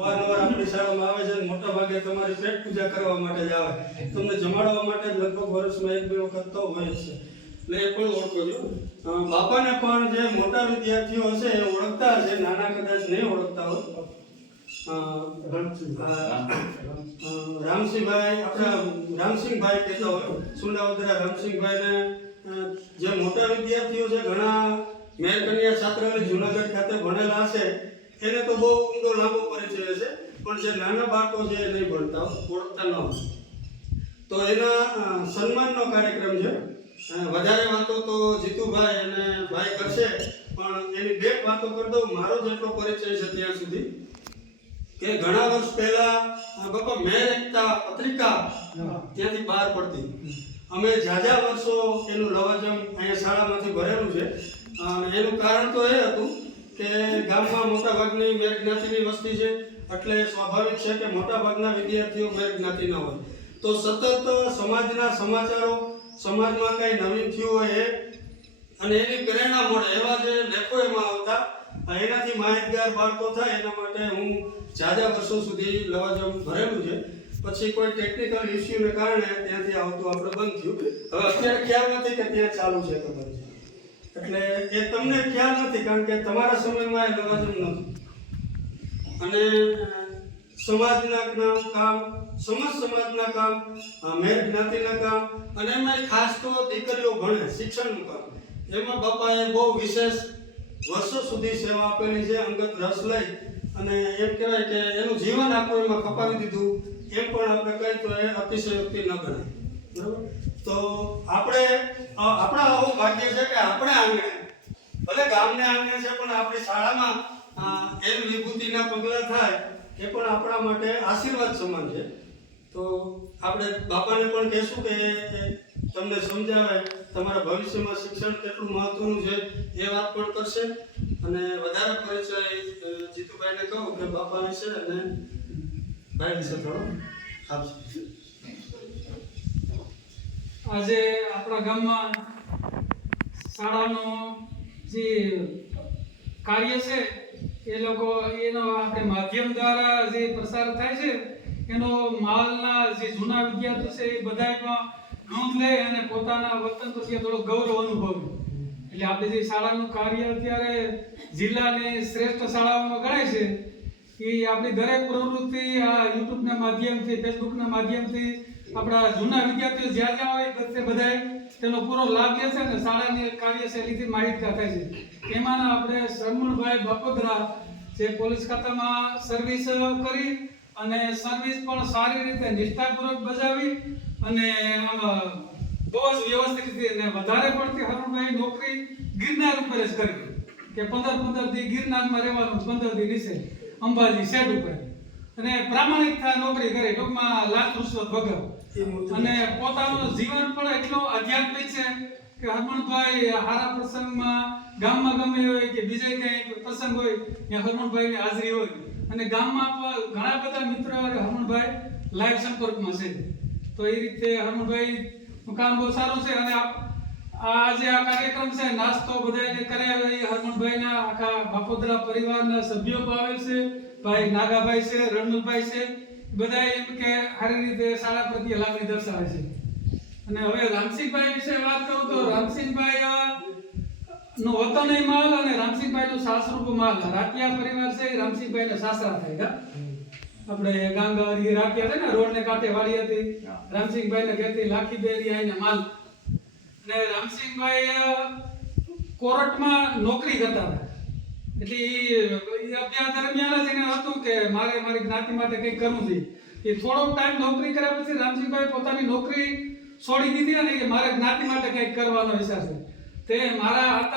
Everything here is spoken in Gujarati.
અવારનવાર આપણી શાળામાં આવે છે મોટા ભાગે તમારી પેટ પૂજા કરવા માટે જ આવે. તમને જમાડવા માટે લગભગ વર્ષમાં એક બે વખત તો હોય છે. એટલે એ પણ ઓળખો છો. બાપાને પણ જે મોટા વિદ્યાર્થીઓ હશે એ ઓળખતા હશે. નાના કદાચ નહીં ઓળખતા હોય રામસિંહભાઈ, આપણા રામસિંહભાઈ કહેતા હોય. સુંડાવદરા રામસિંહભાઈને જે મોટા વિદ્યાર્થીઓ છે, ઘણા મેરકન્યા છાત્રાલય જુનાગઢ ખાતે ભણેલા હશે. એને તો બહુ ઊંડો લાંબો પરિચય છે, પણ જે નાના બાળકો છે એ નહીં ભણતા ઓળખતા ન તો એના સન્માનનો કાર્યક્રમ છે. વધારે વાતો તો જીતુભાઈ અને ભાઈ કરશે, પણ એની બે વાતો કરી દઉં. મારો જેટલો પરિચય છે ત્યાં સુધી કે ઘણા વર્ષ પહેલા બાપા, મેં એકતા પત્રિકા ત્યાંથી બહાર પડતી. અમે ઝાઝા વર્ષો એનું લવાજમ અહીંયા શાળામાંથી ભરેલું છે. એનું કારણ તો એ હતું કે ગામમાં મોટા ભાગની મેર જ્ઞાતિની વસ્તી છે, એટલે સ્વાભાવિક છે કે મોટા ભાગના વિદ્યાર્થીઓ મેર જ્ઞાતિના હોય. તો સતત સમાજના સમાચારો, સમાજમાં કંઈ નવીન થયું હોય એ, અને એની પ્રેરણા મળે, એવા જે લેખો એમાં આવતા એનાથી માહિતગાર બાળકો થાય, એના માટે હું જાજા વર્ષો સુધી લવાજમ ભરેલું છે. પછી કોઈ ટેકનિકલ ઇસ્યુને કારણે ત્યાંથી આવતું આપણે બંધ થયું. હવે અત્યારે ખ્યાલ નથી કે ત્યાં ચાલુ છે ખબર છે. એટલે એ તમને ખ્યાલ નથી, કારણ કે તમારા સમયમાં એ લવાજમ નહોતું. અને સમાજના કામ સમાજ સમાજના કામ મેર જ્ઞાતિના કામ, અને એમાં ખાસ તો દીકરીઓ ભણે, શિક્ષણનું કામ. એમાં બાપાએ બહુ વિશેષ વર્ષો સુધી સેવા આપેલી છે, અંગત રસ લઈ, અને એમ કહેવાય કે એનું જીવન આખું એમાં ખપાવી દીધું. એમ પણ આપણે કહીએ તો એ અતિશયોક્તિ ન ગણાય. બરાબર? તો આપણે આપણા આવું ભાગ્ય છે કે આપણે આંગણે. ભલે ગામને આંગણે છે, પણ આપણી શાળામાં એમ વિભૂતિના પગલાં થાય એ પણ આપણા માટે આશીર્વાદ સમાન છે. તો આપણે બાપાને પણ કહેશું કે તમને સમજાવે, તમારા ભવિષ્યમાં શિક્ષણ કેટલું મહત્વનું છે એ વાત પણ કરશે. અને વધારે પરિચય જીતુભાઈને કહું કે બાપા વિશે અને ભાઈ વિશે થોડો આપશે. આજે આપણા ગામમાં શાળાનો જે કાર્ય છે, એ લોકો એનો આપણે માધ્યમ દ્વારા જે પ્રસાર થાય છે, એનો માલના જે જૂના વિદ્યાર્થીઓ છે, એ પણ નોંધ લે અને પોતાના વતન પ્રત્યે થોડો ગૌરવ અનુભવે. એટલે આપણે જે શાળાનું કાર્ય અત્યારે જિલ્લાની શ્રેષ્ઠ શાળાઓમાં ગણાય છે એ આપણી દરેક પ્રવૃત્તિ આ યુટ્યુબના માધ્યમથી ફેસબુકના માધ્યમથી આપણા જૂના વિદ્યાર્થીઓ જ્યાં જ્યાં હોય તે બધાય તેનો પૂરો લાભ લે છે અને શાળાની કાર્યશૈલીથી માહિતગાર થાય છે. એમાંના આપણે શરમણભાઈ બકોદરા જે પોલીસ ખાતામાં સર્વિસ કરી અને સર્વિસ પણ સારી રીતે નિષ્ઠાપૂર્વક બજાવી અને આમાં બહુ જ વ્યવસ્થિત રીતે અને વધારે પડતી હરણભાઈ નોકરી ગિરનાર ઉપર જ કરી. કે પંદર પંદર દી ગિરનારમાં રહેવાનું, પંદર દી નીચે. અંબાજી સેટ ઉપર. અને પ્રામાણિકતા નોકરી કરે ટૂંકમાં લાખ રૂશ્વત વગર એ અને પોતાનું જીવન પણ એટલો આધ્યાત્મિક છે કે હરમણભાઈ હારા પ્રસંગમાં ગામમાં ગમે હોય કે બીજે કંઈ પ્રસંગ હોય ત્યાં હરમણભાઈની હાજરી હોય. અને ગામમાં પણ ઘણા બધા મિત્રો હરમણભાઈ લાઈવ સંપર્કમાં છે. તો એ રીતે હરમણભાઈ કામ બહુ સારું છે અને આ આ જે આ કાર્યક્રમ છે નાસ્તો બધાને કરાવે એ હરમનભાઈના આખા બાપોદરા પરિવારના સભ્યો પણ આવે છે. ભાઈ નાગાભાઈ છે રણમલભાઈ છે. બધા એમ કે સારી રીતે શાળા પ્રત્યે લાગણી દર્શાવે છે. અને હવે રામસિંહભાઈ વિશે વાત કરું તો રામસિંહભાઈ નો વતન એ માલ અને રામસિંહભાઈ નું સાસરૂપ માલ રાટિયા પરિવાર છે રામસિંહભાઈ ના સાસરા થાય કા આપણે ગાંગાવાડી રાખ્યા છે ને રોડ ને કાંઠે વાળી હતી. રામસિંહભાઈ ને કહેતી લાખી બેરી આઈને માલ ને રામસિંહભાઈ કોર્ટમાં નોકરી કરતા હતા. એટલે એ અભ્યાસ દરમિયાન જ એને હતું કે મારે મારી જ્ઞાતિ માટે કંઈક કરવું છે. એ થોડોક ટાઈમ નોકરી કર્યા પછી રામસિંહભાઈ પોતાની નોકરી છોડી દીધી અને કે મારે જ્ઞાતિ માટે કંઈક કરવાનો વિચાર છે. તે મારા